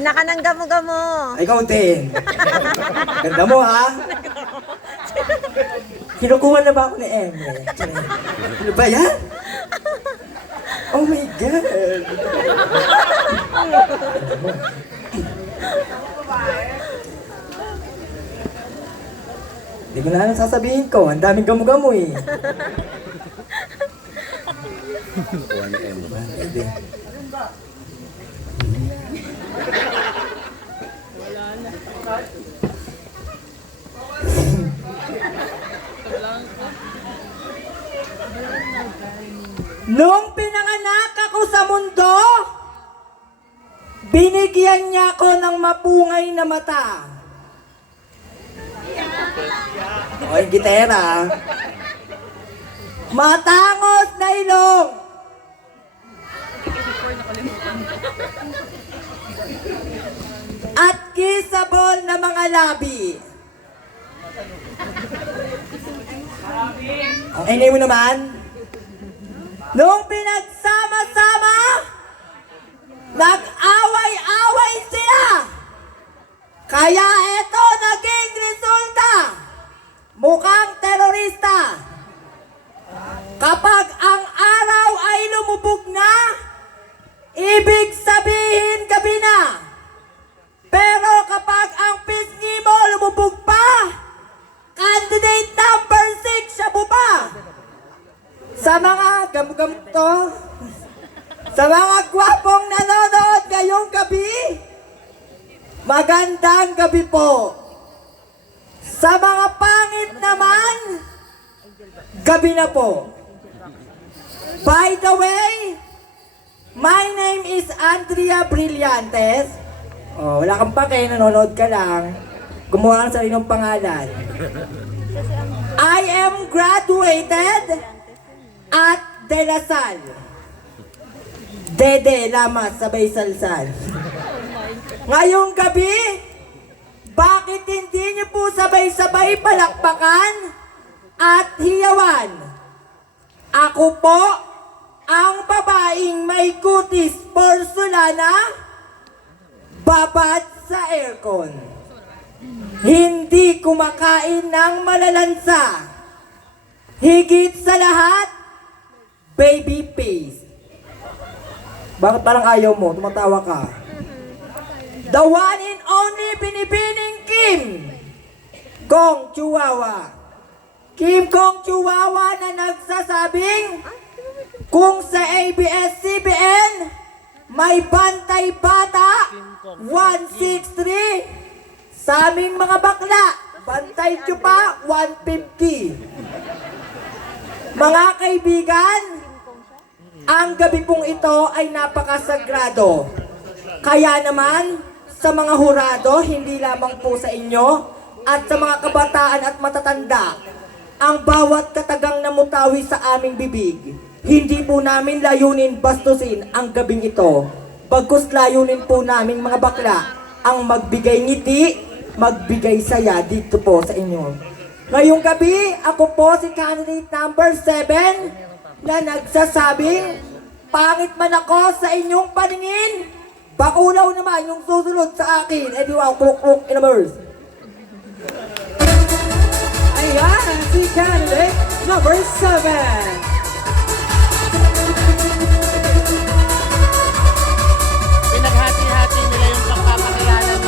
Ina ka ng gamo-gamo. Ay, ikaw din. Ganda mo, ha? Kinukuha na ba ako ni Emre? Ano ba yan? Oh my God! Hindi ko na alam sasabihin ko. Ang daming gamo-gamo eh. Kuha ni Emre. Hindi. Nung pinanganak ako sa mundo, binigyan niya ako ng mapungay na mata. O, yung gitera. Matangos na ilong. At kissable na mga labi. Ang ingay mo naman. Nung pinagsama-sama, nag-away-away sila. Kaya eto naging resulta. Mukhang terorista. Kapag ang araw ay lumubog na, ibig sabihin gabi na. Pero kapag ang pisngi mo lumubog pa, candidate number 6 siya po pa. Sa mga gam-gam to, sa mga gwapong nanonood ngayong gabi, magandang gabi po. Sa mga pangit naman, gabi na po. By the way, my name is Andrea Brillantes. Oh, wala kang pake, nanonood ka lang. Gumawa ka sa iyong pangalan. I am graduated at De La Salle. Dede, lamas, sabay salsal. Ngayong gabi, bakit hindi niyo po sabay-sabay palakpakan at hiyawan? Ako po ang babaeng may kutis porcelana, babad sa aircon. Hindi kumakain ng malalansa. Higit sa lahat, baby face. Bakit parang ayaw mo? Tumatawa ka. The one and only Binibining Kim Kong Chihuahua. Kim Kong Chihuahua na nagsasabing kung sa ABS-CBN may bantay bata 163, sa aming mga bakla bantay nyo pa 150. Mga kaibigan, ang gabi pong ito ay napakasagrado. Kaya naman, sa mga hurado, hindi lamang po sa inyo, at sa mga kabataan at matatanda, ang bawat katagang namutawi sa aming bibig, hindi po namin layunin bastusin ang gabing ito. Bagkus layunin po namin mga bakla, ang magbigay ngiti, magbigay saya dito po sa inyo. Ngayong gabi, ako po si candidate number 7 na nagsasabing, pangit man ako sa inyong paningin, bakulaw naman yung susunod sa akin. Eh di wow, kruk-kruk in a verse. Ayan, si candidate number 7.